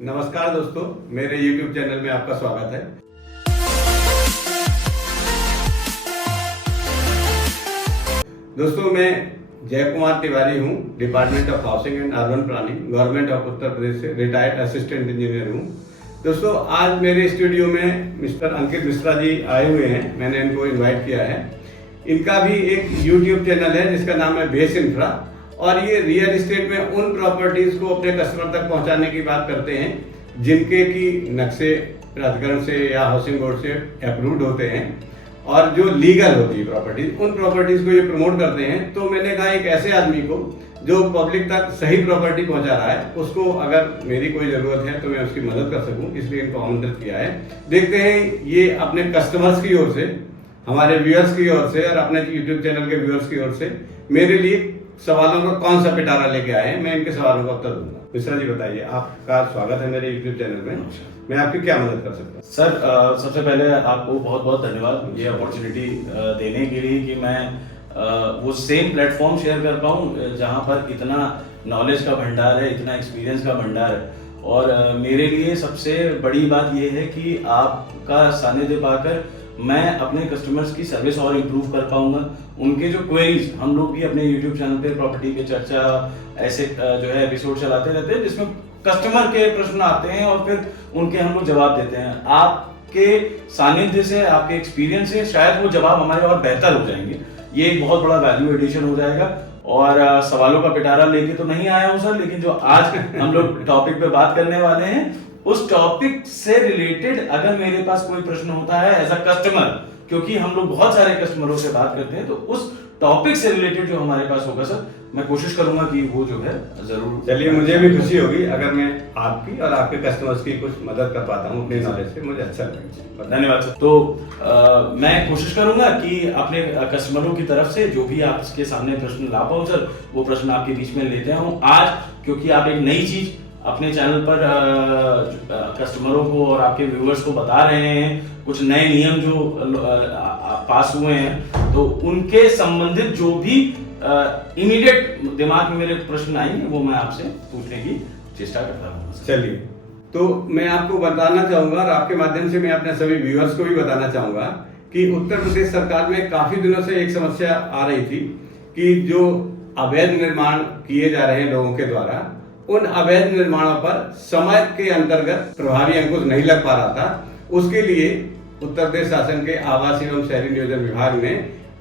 नमस्कार दोस्तों, मेरे YouTube चैनल में आपका स्वागत है। दोस्तों, मैं जय कुमार तिवारी हूँ, department of housing and urban planning, government of Uttar Pradesh से रिटायर्ड असिस्टेंट इंजीनियर हूँ। दोस्तों, आज मेरे स्टूडियो में मिस्टर अंकित मिश्रा जी आए हुए हैं। मैंने इनको इनवाइट किया है। इनका भी एक YouTube चैनल है जिसका नाम है बेस इंफ्रा, और ये रियल एस्टेट में उन प्रॉपर्टीज को अपने कस्टमर तक पहुंचाने की बात करते हैं जिनके की नक्शे प्राधिकरण से या हाउसिंग बोर्ड से अप्रूव्ड होते हैं और जो लीगल होती है प्रॉपर्टीज, उन प्रॉपर्टीज को ये प्रमोट करते हैं। तो मैंने कहा एक ऐसे आदमी को जो पब्लिक तक सही प्रॉपर्टी पहुंचा रहा है, उसको अगर मेरी कोई ज़रूरत है तो मैं उसकी मदद कर सकूं, इसलिए इनको आमंत्रित किया है। देखते हैं ये अपने कस्टमर्स की ओर से, हमारे व्यूअर्स की ओर से और अपने YouTube चैनल के व्यूअर्स की ओर से मेरे लिए सवालों का कौन सा पिटारा लेके आए हैं। मैं इनके सवालों का उत्तर दूंगा। मिश्रा जी बताइए, आपका स्वागत है मेरे YouTube चैनल में। मैं आपकी क्या मदद कर सकता हूँ? सर, सबसे पहले आपको बहुत बहुत धन्यवाद ये अपॉर्चुनिटी देने के लिए कि मैं वो सेम प्लेटफॉर्म शेयर कर पाऊँ जहाँ पर इतना नॉलेज का भंडार है, इतना एक्सपीरियंस का भंडार है। और मेरे लिए सबसे बड़ी बात ये है कि आपका सानिध्य पाकर मैं अपने कस्टमर्स की सर्विस और इम्प्रूव कर पाऊंगा। उनके जो क्वेरीज, हम लोग भी अपने YouTube चैनल पे प्रॉपर्टी पे चर्चा ऐसे जो है एपिसोड चलाते रहते हैं जिसमें कस्टमर के प्रश्न आते हैं और फिर उनके हम लोग जवाब देते हैं। आपके सानिध्य से, आपके एक्सपीरियंस से शायद वो जवाब हमारे और बेहतर हो जाएंगे। ये एक बहुत बड़ा वैल्यू एडिशन हो जाएगा। और सवालों का पिटारा लेके तो नहीं आया हूँ सर, लेकिन जो आज हम लोग टॉपिक पे बात करने वाले हैं उस टॉपिक से रिलेटेड अगर मेरे पास कोई प्रश्न होता है एज अ कस्टमर, क्योंकि हम लोग बहुत सारे कस्टमरों से बात करते हैं, तो उस टॉपिक से रिलेटेड जो हमारे पास होगा सर, मैं कोशिश करूंगा कि वो जो है जरूर। चलिए, मुझे भी खुशी होगी अगर मैं आपकी और आपके कस्टमर्स की कुछ मदद कर पाता हूँ अपने नॉलेज से, मुझे अच्छा लगेगा। धन्यवाद सर। तो मैं कोशिश करूंगा कि अपने कस्टमरों की तरफ से जो भी आपके सामने प्रश्न ला पाऊं सर, वो प्रश्न आपके बीच में लेते आऊं आज, क्योंकि आप एक नई चीज अपने चैनल पर कस्टमरों को और आपके व्यूअर्स को बता रहे हैं। कुछ नए नियम जो पास हुए हैं, तो उनके संबंधित जो भी इमीडिएट दिमाग में मेरे प्रश्न आएंगे वो मैं आपसे पूछने की चेष्टा करता हूँ। चलिए, तो मैं आपको बताना चाहूंगा और आपके माध्यम से मैं अपने सभी व्यूअर्स को भी बताना चाहूंगा कि उत्तर प्रदेश सरकार में काफी दिनों से एक समस्या आ रही थी कि जो अवैध निर्माण किए जा रहे हैं लोगों के द्वारा, उन अवैध निर्माणों पर समय के अंतर्गत प्रभावी अंकुश नहीं लग पा रहा था। उसके लिए उत्तर प्रदेश शासन के आवास एवं शहरी नियोजन विभाग ने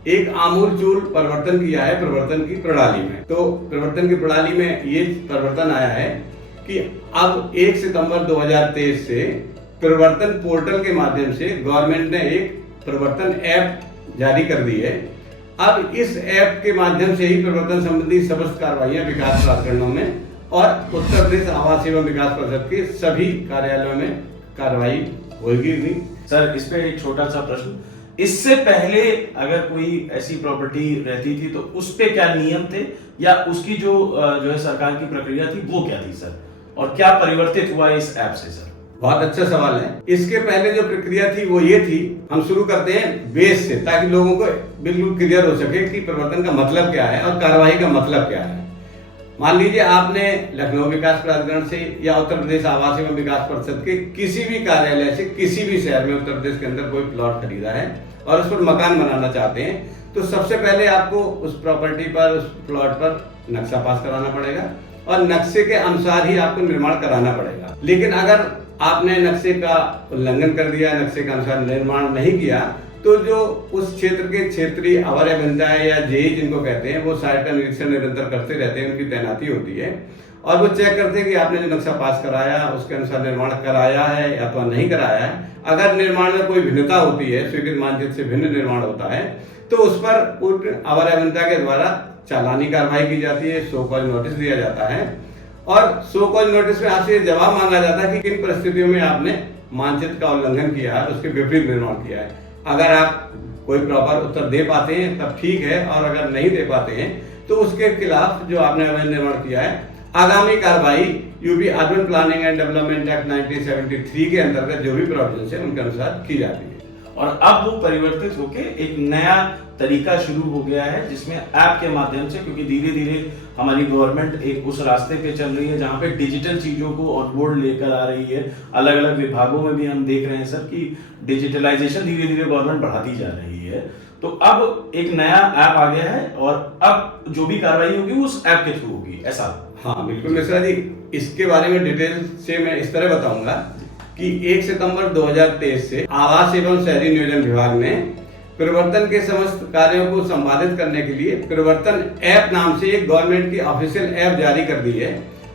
एक आमूलचूल परिवर्तन किया है प्रवर्तन की प्रणाली में। तो प्रवर्तन की प्रणाली में ये परिवर्तन आया है कि अब 1 सितंबर 2023 से प्रवर्तन पोर्टल के माध्यम से गवर्नमेंट ने एक प्रवर्तन ऐप जारी कर दी है। अब इस ऐप के माध्यम से ही प्रवर्तन संबंधी समस्त कार्रवाइयां विकास प्राधिकरणों में और उत्तर प्रदेश आवास एवं विकास परिषद के सभी कार्यालयों में कार्रवाई होगी। सर, इस पे एक छोटा सा प्रश्न, इससे पहले अगर कोई ऐसी प्रॉपर्टी रहती थी तो उस पे क्या नियम थे, या उसकी जो है सरकार की प्रक्रिया थी वो क्या थी सर, और क्या परिवर्तित हुआ इस ऐप से सर? बहुत अच्छा सवाल है। इसके पहले जो प्रक्रिया थी वो ये थी, हम शुरू करते हैं बेस से ताकि लोगों को बिल्कुल क्लियर हो सके कि प्रवर्तन का मतलब क्या है और कार्रवाई का मतलब क्या है। मान लीजिए आपने लखनऊ विकास प्राधिकरण से या उत्तर प्रदेश आवास एवं विकास परिषद के किसी भी कार्यालय से किसी भी शहर में उत्तर प्रदेश के अंदर कोई प्लॉट खरीदा है और उस पर मकान बनाना चाहते हैं, तो सबसे पहले आपको उस प्रॉपर्टी पर, उस प्लॉट पर नक्शा पास कराना पड़ेगा और नक्शे के अनुसार ही आपको निर्माण कराना पड़ेगा। लेकिन अगर आपने नक्शे का उल्लंघन कर दिया, नक्शे के अनुसार निर्माण नहीं किया, तो जो उस क्षेत्र के क्षेत्रीय अवर अभियंता है या जेई जिनको कहते हैं, वो साइट का निरीक्षण निरंतर करते रहते हैं, उनकी तैनाती होती है और वो चेक करते हैं कि आपने जो नक्शा पास कराया उसके अनुसार निर्माण कराया है या तो नहीं कराया है। अगर निर्माण में कोई भिन्नता होती है, स्वीकृत मानचित्र से भिन्न निर्माण होता है, तो उस पर उन अवर अभियंता के द्वारा चालानी कार्रवाई की जाती है, शो कॉज नोटिस दिया जाता है और शो कॉज नोटिस में आपसे जवाब मांगा जाता है कि किन परिस्थितियों में आपने मानचित्र का उल्लंघन किया है, उसके विपरीत निर्माण किया है। अगर आप कोई प्रॉपर उत्तर दे पाते हैं तब ठीक है, और अगर नहीं दे पाते हैं तो उसके खिलाफ जो आपने अवैध निर्माण किया है, आगामी कार्रवाई UP urban planning and development act 1973 के अंतर्गत जो भी प्रोविजन है उनके अनुसार की जाती है। और अब वो परिवर्तित होके एक नया तरीका शुरू हो गया है जिसमें ऐप के माध्यम से, क्योंकि धीरे धीरे हमारी गवर्नमेंट एक उस रास्ते पे चल रही है जहाँ पे डिजिटल चीज़ों को ऑन बोर्ड लेकर आ रही है। अलग अलग विभागों में भी हम देख रहे हैं सर कि डिजिटलाइजेशन धीरे धीरे गवर्नमेंट बढ़ाती जा रही है। तो अब एक नया ऐप आ गया है और अब जो भी कार्रवाई होगी वो उस ऐप के थ्रू होगी, ऐसा? हाँ बिल्कुल मिश्रा जी, इसके बारे में डिटेल से मैं इस तरह बताऊंगा कि 1 सितंबर 2023 से आवास एवं शहरी नियोजन विभाग ने प्रवर्तन के समस्त कार्यों को संपादित करने के लिए प्रवर्तन ऐप नाम से एक गवर्नमेंट की ऑफिशियल ऐप जारी कर दी है।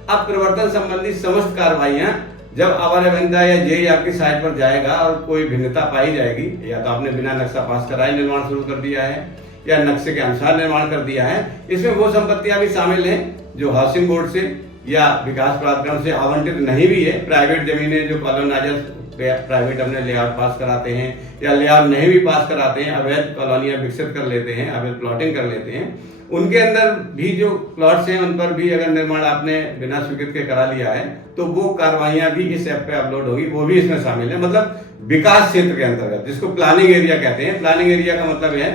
अब प्रवर्तन संबंधी समस्त कार्रवाइयां जब अवर अभियंता या जेई आपकी साइट पर जाएगा और कोई भिन्नता पाई जाएगी, या तो आपने बिना नक्शा पास कराए निर्माण शुरू कर दिया है या नक्शे के अनुसार निर्माण कर दिया है, इसमें वो संपत्तियां भी शामिल हैं जो हाउसिंग बोर्ड से या विकास प्राधिकरण से आवंटित नहीं भी है। प्राइवेट जमीनें जो कॉलोनाइजर्स प्राइवेट अपने लेआउट पास कराते हैं या लेआउट नहीं भी पास कराते हैं, अवैध कॉलोनियां विकसित कर लेते हैं, अवैध प्लॉटिंग कर लेते हैं, उनके अंदर भी जो प्लॉट्स हैं उन पर भी अगर निर्माण आपने बिना स्वीकृत के करा लिया है तो वो कार्रवाइयां भी इस ऐप पे अपलोड होगी, वो भी इसमें शामिल है। मतलब विकास क्षेत्र के अंतर्गत, जिसको प्लानिंग एरिया कहते हैं। प्लानिंग एरिया का मतलब है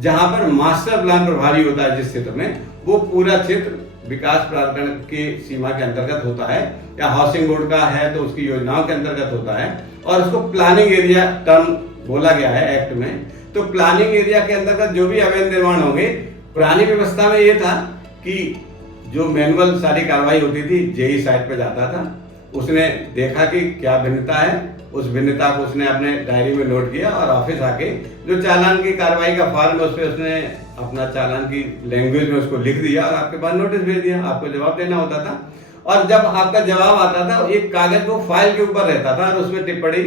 जहां पर मास्टर प्लान प्रभावी होता है जिस क्षेत्र में, वो पूरा क्षेत्र विकास प्राधिकरण की सीमा के अंतर्गत होता है, या हाउसिंग बोर्ड का है तो उसकी योजनाओं के अंतर्गत होता है, और उसको प्लानिंग एरिया टर्म बोला गया है एक्ट में। तो प्लानिंग एरिया के अंतर्गत जो भी अवैध निर्माण होंगे, पुरानी व्यवस्था में ये था कि जो मैनुअल सारी कार्रवाई होती थी, जेई साइट पे जाता था, उसने देखा कि क्या भिन्नता है, उस भिन्नता को उसने अपने डायरी में नोट किया और ऑफिस आके जो चालान की कार्रवाई का फॉर्म है उस पर उसने अपना चालान की लैंग्वेज में उसको लिख दिया और आपके पास नोटिस भेज दिया। आपको जवाब देना होता था, और जब आपका जवाब आता था एक कागज वो फाइल के ऊपर रहता था और उसमें टिप्पणी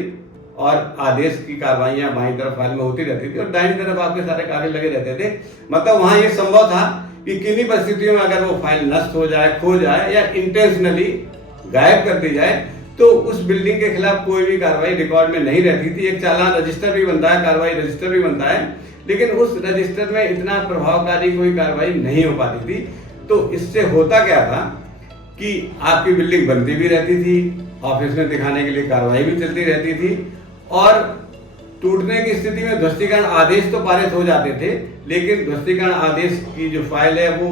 और आदेश की कार्रवाइयां बाईं तरफ फाइल में होती रहती थी और दाईं तरफ आपके सारे कागज लगे रहते थे। मतलब वहां ये संभव था कि किन्हीं परिस्थितियों में अगर वो फाइल नष्ट हो जाए, खो जाए या इंटेंशनली गायब कर दी जाए तो उस बिल्डिंग के खिलाफ कोई भी कार्रवाई रिकॉर्ड में नहीं रहती थी। एक चालान रजिस्टर भी बनता है, कार्रवाई रजिस्टर भी बनता है, लेकिन उस रजिस्टर में इतना प्रभावकारी कोई कार्रवाई नहीं हो पाती थी। तो इससे होता क्या था कि आपकी बिल्डिंग बनती भी रहती थी, ऑफिस में दिखाने के लिए कार्रवाई भी चलती रहती थी, और टूटने की स्थिति में ध्वस्तीकरण आदेश तो पारित हो जाते थे, लेकिन ध्वस्तीकरण आदेश की जो फाइल है वो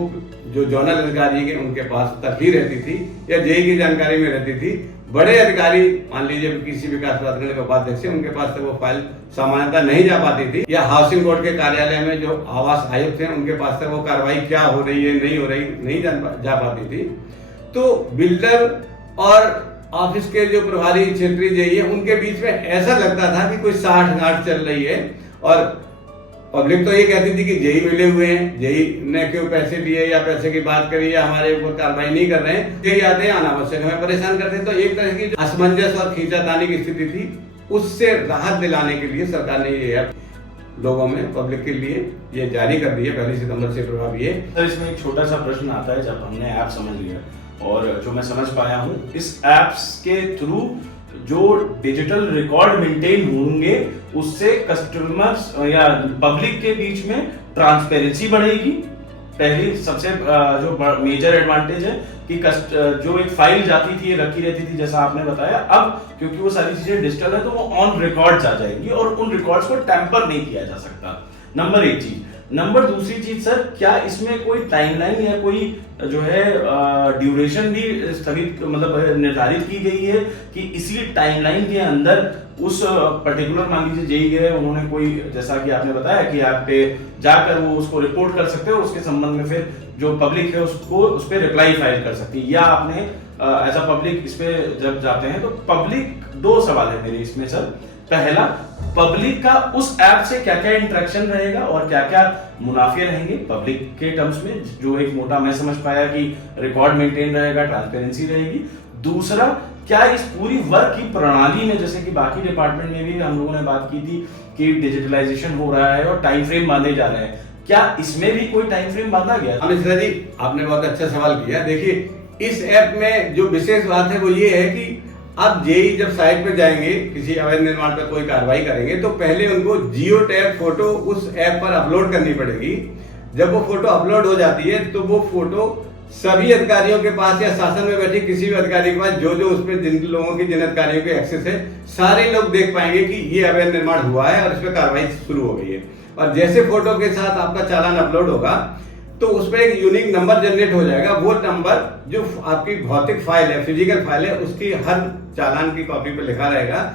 जो जोनल अधिकारी के उनके पास तक ही रहती थी या जेई की जानकारी में रहती थी। बड़े अधिकारी, मान लीजिए किसी विकास प्राधिकरण के उपाध्यक्ष, उनके पास तक वो फाइल सामान्यतः नहीं जा पाती थी, या हाउसिंग बोर्ड के कार्यालय में जो आवास आयुक्त हैं उनके पास तक वो कार्रवाई क्या हो रही है, नहीं हो रही, नहीं जा पाती थी। तो बिल्डर और ऑफिस के जो प्रभारी क्षेत्रीय जेई है उनके बीच में ऐसा लगता था कि कोई साठ-गांठ चल रही है, और पब्लिक तो ये कहती थी कि जेई मिले हुए हैं, जेई ने क्यों पैसे दिए या पैसे की बात करी या हमारे ऊपर कार्रवाई नहीं कर रहे हैं, जेई आते हैं अनावश्यक हमें परेशान करते हैं। तो एक तरह की असमंजस और खींचातानी की स्थिति थी, उससे राहत दिलाने के लिए सरकार ने ये ऐप लोगों में, पब्लिक के लिए ये जारी कर दी है, 1 सितंबर से प्रभावी है। सर इसमें एक छोटा सा प्रश्न आता है, जब हमने ऐप समझ लिया और जो मैं समझ पाया हूँ, इस ऐप्स के थ्रू जो डिजिटल रिकॉर्ड मेंटेन होंगे उससे कस्टमर्स या पब्लिक के बीच में ट्रांसपेरेंसी बढ़ेगी। पहली सबसे जो मेजर एडवांटेज है कि जो एक फाइल जाती थी, रखी रहती थी जैसा आपने बताया, अब क्योंकि वो सारी चीजें डिजिटल है तो वो ऑन रिकॉर्ड्स आ जाएंगी और उन रिकॉर्ड्स को टैंपर नहीं किया जा सकता। नंबर 1 चीज। नंबर दूसरी चीज सर, क्या इसमें कोई टाइमलाइन या कोई जो है ड्यूरेशन भी स्थगित मतलब निर्धारित की गई है कि इसी टाइमलाइन के अंदर उस पर्टिकुलर, मान लीजिए जेई गए, उन्होंने कोई, जैसा कि आपने बताया कि आप पे जाकर वो उसको रिपोर्ट कर सकते हो, उसके संबंध में फिर जो पब्लिक है उसको उस पर रिप्लाई फाइल कर सकती है, या आपने एज अ पब्लिक इस पे जब जाते हैं तो पब्लिक, 2 सवाल है मेरे इसमें सर। पहला, पब्लिक का उस ऐप से क्या क्या इंटरेक्शन रहेगा और क्या क्या मुनाफे रहेंगे पब्लिक के टर्म्स में, जो एक मोटा मैं समझ पाया कि रिकॉर्ड मेंटेन रहेगा, ट्रांसपेरेंसी रहेगी। दूसरा, क्या इस पूरी वर्क की प्रणाली में, जैसे कि बाकी डिपार्टमेंट में भी हम लोगों ने बात की थी कि डिजिटलाइजेशन हो रहा है और टाइम फ्रेम बांधे जा रहे हैं, क्या इसमें भी कोई टाइम फ्रेम बांधा गया? अमित जी, आपने बहुत अच्छा सवाल किया। देखिए, इस ऐप में जो विशेष बात है वो ये है कि अब जेई जब साइट पे जाएंगे, किसी अवैध निर्माण पर कोई कार्रवाई करेंगे, तो पहले उनको जियो टैग फोटो उस ऐप पर अपलोड करनी पड़ेगी। जब वो फोटो अपलोड हो जाती है तो वो फोटो सभी अधिकारियों के पास या शासन में बैठे किसी भी अधिकारी के पास, जो उसमें जिन लोगों की, जिन अधिकारियों के एक्सेस है, सारे लोग देख पाएंगे कि ये अवैध निर्माण हुआ है और इस पर कार्रवाई शुरू हो गई है। और जैसे फोटो के साथ आपका चालान अपलोड होगा तो उस पर एक यूनिक नंबर जनरेट हो जाएगा। वो नंबर जो आपकी भौतिक फाइल है, फिजिकल फाइल है, उसकी हर चालान की कॉपी पे लिखा रहेगा,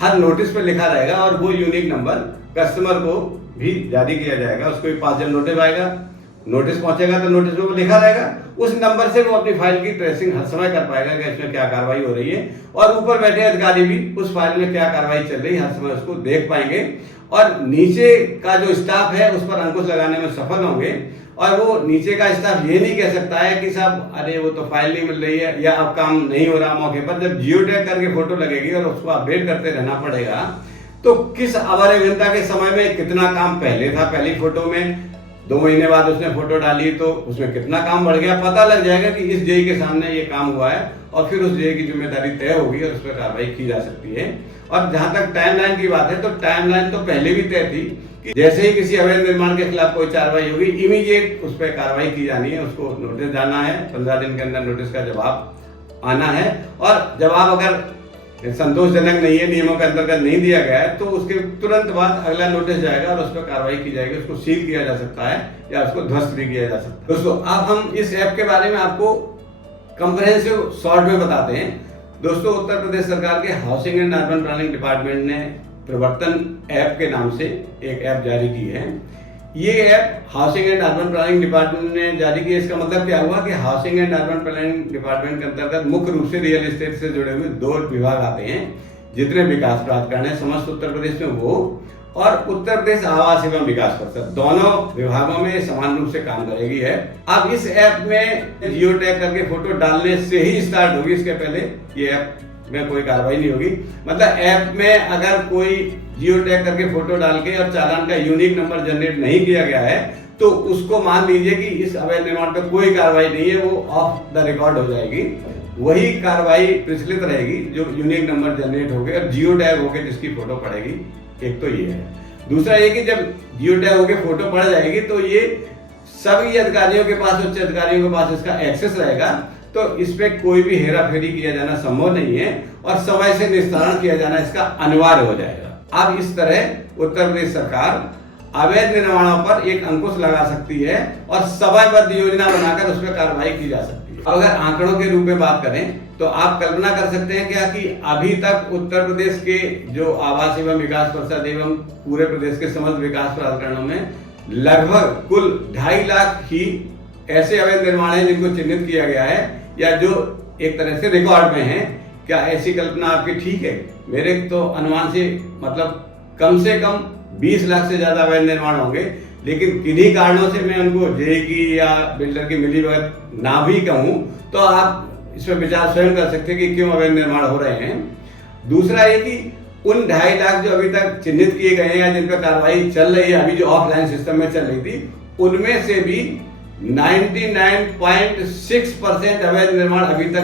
हर नोटिस पे लिखा रहेगा, और वो यूनिक नंबर कस्टमर को भी जारी किया जाएगा। उसको भी 5 जन नोटिस आएगा, नोटिस पहुंचेगा तो नोटिस में लिखा रहेगा, उस नंबर से वो अपनी फाइल की ट्रेसिंग हर समय कर पाएगा कि इसमें क्या कार्रवाई हो रही है, और ऊपर बैठे अधिकारी भी उस फाइल में क्या कार्रवाई चल रही है हर समय उसको देख पाएंगे, और नीचे का जो स्टाफ है उस पर अंकुश लगाने में सफल होंगे। और वो नीचे का स्टाफ ये नहीं कह सकता है कि साहब अरे वो तो फाइल नहीं मिल रही है या अब काम नहीं हो रहा मौके पर। जब जियो टैग करके फोटो लगेगी और उसको अपडेट करते रहना पड़ेगा, तो किस अवर अभियंता के समय में कितना काम पहले था, पहली फोटो में 2 महीने बाद उसने फोटो डाली तो उसमें कितना काम बढ़ गया, पता लग जाएगा कि इस जेई के सामने ये काम हुआ है, और फिर उस जेई की जिम्मेदारी तय होगी और उस पर कार्रवाई की जा सकती है। और जहां तक टाइमलाइन की बात है, तो टाइमलाइन तो पहले भी तय थी कि जैसे ही किसी अवैध निर्माण के खिलाफ कोई कार्रवाई होगी, इमीडिएट उस पर कार्रवाई की जानी है, उसको नोटिस जाना है, 15 दिन के अंदर नोटिस का जवाब आना है, और जवाब अगर संतोषजनक नहीं है, नियमों के अंतर्गत नहीं दिया गया है, तो उसके तुरंत बाद अगला नोटिस जाएगा और उस पर कार्रवाई की जाएगी, उसको सील किया जा सकता है या उसको ध्वस्त भी किया जा सकता है। दोस्तों, अब हम इस ऐप के बारे में आपको कंप्रहेंसिव शॉर्ट में बताते हैं। दोस्तों, उत्तर प्रदेश सरकार के housing and urban planning department ने प्रवर्तन ऐप के नाम से एक ऐप जारी की है। ये app housing and urban planning department ने जारी की। इसका मतलब क्या हुआ कि housing and urban planning department के अंतर्गत मुख्य रूप से रियल एस्टेट से जुड़े हुए 2 विभाग आते हैं। जितने विकास प्राधिकरण है समस्त उत्तर प्रदेश में वो, और उत्तर प्रदेश आवास एवं विकास परिषद, दोनों विभागों में समान रूप से काम करेगी है। अब इस ऐप में जियो टैग करके फोटो डालने से ही स्टार्ट होगी, इसके पहले ये ऐप में कोई कार्रवाई नहीं होगी। मतलब ऐप में अगर कोई जियो टैग करके फोटो डाल के और चालान का यूनिक नंबर जनरेट नहीं किया गया है, तो उसको मान लीजिए कि इस अवैध निर्माण पर कोई कार्रवाई नहीं है, वो ऑफ द रिकॉर्ड हो जाएगी। वही कार्रवाई प्रचलित रहेगी जो यूनिक नंबर जनरेट हो गए और जियो टैग हो गए जिसकी फोटो पड़ेगी। एक तो ये है। दूसरा ये कि जब जियो टैग हो के फोटो पड़ जाएगी तो ये सभी अधिकारियों के पास, उच्च अधिकारियों के पास इसका एक्सेस रहेगा, तो इस पे कोई भी हेरा फेरी किया जाना संभव नहीं है और समय से निस्तारण किया जाना इसका अनिवार्य हो जाएगा। अब इस तरह उत्तर प्रदेश सरकार अवैध निर्माणों पर एक अंकुश लगा सकती है और समयबद्ध योजना बनाकर उस पर कार्रवाई की जा सकती है। अगर आंकड़ों के रूप में बात करें तो आप कल्पना कर सकते हैं क्या कि अभी तक उत्तर प्रदेश के जो आवास एवं विकास परिषद एवं पूरे प्रदेश के समस्त विकास प्राधिकरणों में लगभग कुल 2.5 लाख ही ऐसे अवैध निर्माण हैं जिनको चिन्हित किया गया है या जो एक तरह से रिकॉर्ड में हैं। क्या ऐसी कल्पना आपकी ठीक है? मेरे तो अनुमान से मतलब कम से कम 20 लाख से ज्यादा अवैध निर्माण होंगे, लेकिन किन्हीं कारणों से मैं उनको जेई की या बिल्डर की मिलीभगत ना भी कहूं तो आप इस पर विचार स्वयं कर सकते हैं कि क्यों अवैध निर्माण हो रहे हैं। दूसरा ये कि उन 2.5 लाख जो अभी तक चिन्हित किए गए हैं या जिन पर कार्रवाई चल रही है, अभी जो ऑफलाइन सिस्टम में चल रही थी, उनमें से भी 99.6% अवैध निर्माण अभी तक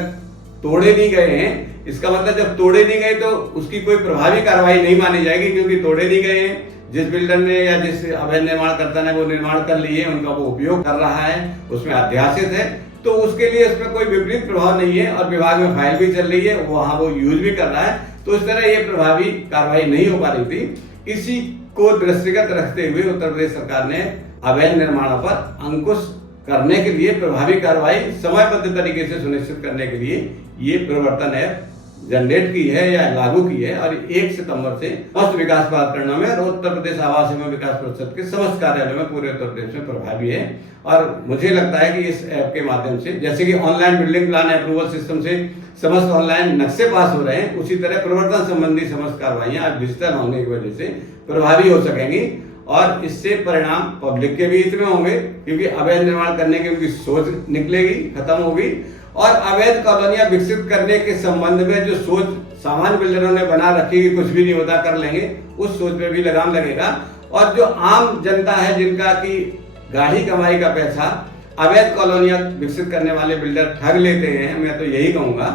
तोड़े नहीं गए हैं। इसका मतलब जब तोड़े नहीं गए तो उसकी कोई प्रभावी कार्रवाई नहीं मानी जाएगी, क्योंकि तोड़े नहीं गए हैं। जिस बिल्डर ने या जिस अवैध निर्माण कर्ता ने वो निर्माण कर लिए, उनका वो उपयोग कर रहा है, उसमें अध्यासित है, तो उसके लिए इसमें कोई विपरीत प्रभाव नहीं है और विभाग में फाइल भी चल रही है, वहां वो यूज भी कर रहा है, तो इस तरह ये प्रभावी कार्रवाई नहीं हो पा रही थी। इसी को दृष्टिगत रखते हुए उत्तर प्रदेश सरकार ने अवैध निर्माणों पर अंकुश करने के लिए प्रभावी कार्रवाई समयबद्ध तरीके से सुनिश्चित करने के लिए ये प्रवर्तन ऐप जनरेट की है या लागू की है और 1 सितंबर से समस्त विकास प्राधिकरणों में और उत्तर प्रदेश आवास एवं विकास परिषद के समस्त कार्यालयों में पूरे उत्तर प्रदेश में प्रभावी है। और मुझे लगता है कि इस ऐप के माध्यम से, जैसे कि online building plan approval system से समस्त ऑनलाइन नक्शे पास हो रहे हैं, उसी तरह प्रवर्तन संबंधी समस्त कार्रवाइयां आज डिजिटल होने की वजह से प्रभावी हो सकेंगी और इससे परिणाम पब्लिक के भी हित में होंगे, क्योंकि अवैध निर्माण करने की उनकी सोच निकलेगी, खत्म होगी और अवैध कॉलोनियां विकसित करने के संबंध में जो सोच सामान्य बिल्डरों ने बना रखी कि कुछ भी नहीं होता कर लेंगे, उस सोच पे भी लगाम लगेगा। और जो आम जनता है जिनका की गाढ़ी कमाई का पैसा अवैध कॉलोनियां विकसित करने वाले बिल्डर ठग लेते हैं, मैं तो यही कहूंगा,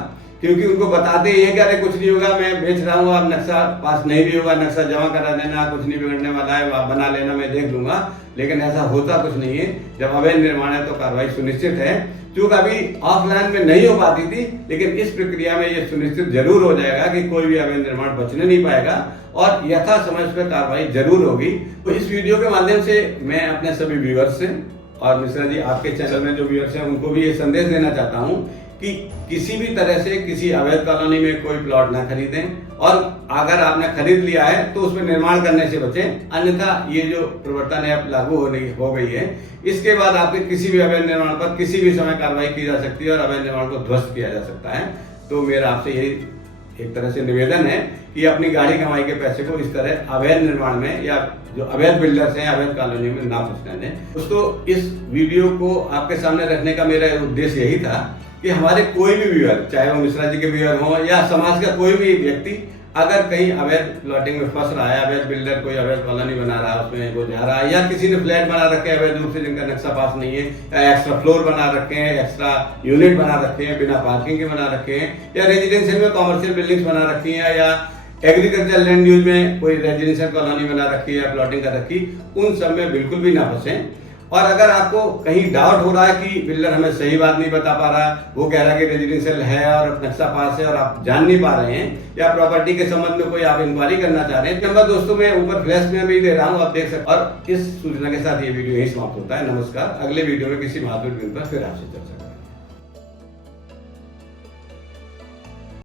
क्योंकि उनको बताते हैं कि अरे कुछ नहीं होगा, मैं बेच रहा हूँ, अब नक्शा पास नहीं भी होगा, नक्शा जमा करा देना, कुछ नहीं बिगड़ने वाला है, आप बना लेना, मैं देख लूंगा। लेकिन ऐसा होता कुछ नहीं है। जब अवैध निर्माण है तो कार्रवाई सुनिश्चित है, क्योंकि अभी ऑफलाइन में नहीं हो पाती थी, लेकिन इस प्रक्रिया में ये सुनिश्चित जरूर हो जाएगा कि कोई भी अवैध निर्माण बचने नहीं पाएगा और यथा समय पर कार्रवाई जरूर होगी। तो इस वीडियो के माध्यम से मैं अपने सभी व्यूअर्स से और मिश्रा जी आपके चैनल में जो व्यूअर्स हैं उनको भी ये संदेश देना चाहता हूँ कि किसी भी तरह से किसी अवैध कॉलोनी में कोई प्लॉट ना खरीदें और अगर आपने खरीद लिया है तो उसमें निर्माण करने से बचें, अन्यथा ये जो प्रवर्तन है लागू हो गई है, इसके बाद आपके किसी भी अवैध निर्माण पर किसी भी समय कार्रवाई की जा सकती है और अवैध निर्माण को ध्वस्त किया जा सकता है। तो मेरा आपसे यही एक तरह से निवेदन है कि अपनी गाड़ी कमाई के पैसे को इस तरह अवैध निर्माण में या जो अवैध बिल्डर्स हैं अवैध कॉलोनी में ना फंसने दें। दोस्तों, इस वीडियो को आपके सामने रखने का मेरा उद्देश्य यही था कि हमारे कोई भी व्यूअर, चाहे वो मिश्रा जी के व्यूअर हों या समाज का कोई भी व्यक्ति, अगर कहीं अवैध प्लॉटिंग में फंस रहा है, अवैध बिल्डर कोई अवैध कॉलोनी बना रहा है उसमें वो जा रहा है, या किसी ने फ्लैट बना रखे हैं अवैध रूप से जिनका नक्शा पास नहीं है, या एक्स्ट्रा फ्लोर बना रखे हैं, एक्स्ट्रा यूनिट बना रखे हैं, बिना पार्किंग के बना रखे हैं, या रेजिडेंशियल में कॉमर्शियल बिल्डिंग्स बना रखी हैं, या एग्रीकल्चर लैंड यूज में कोई रेजिडेंशियल कॉलोनी बना रखी है या प्लॉटिंग कर रखी, उन सब में बिल्कुल भी ना फंसें। और अगर आपको कहीं डाउट हो रहा है कि बिल्डर हमें सही बात नहीं बता पा रहा, वो कह रहा है कि रेजिडेंशियल है और नक्शा पास है और आप जान नहीं पा रहे हैं, या प्रॉपर्टी के संबंध में कोई आप इंक्वायरी करना चाह रहे हैं, नंबर दोस्तों मैं ऊपर फ्लैश में भी दे रहा हूँ, आप देख सकते हैं। और इस सूचना के साथ ये वीडियो यही समाप्त होता है। नमस्कार, अगले वीडियो में किसी महत्वपूर्ण बिंदु पर फिर आपसे चर्चा करेंगे।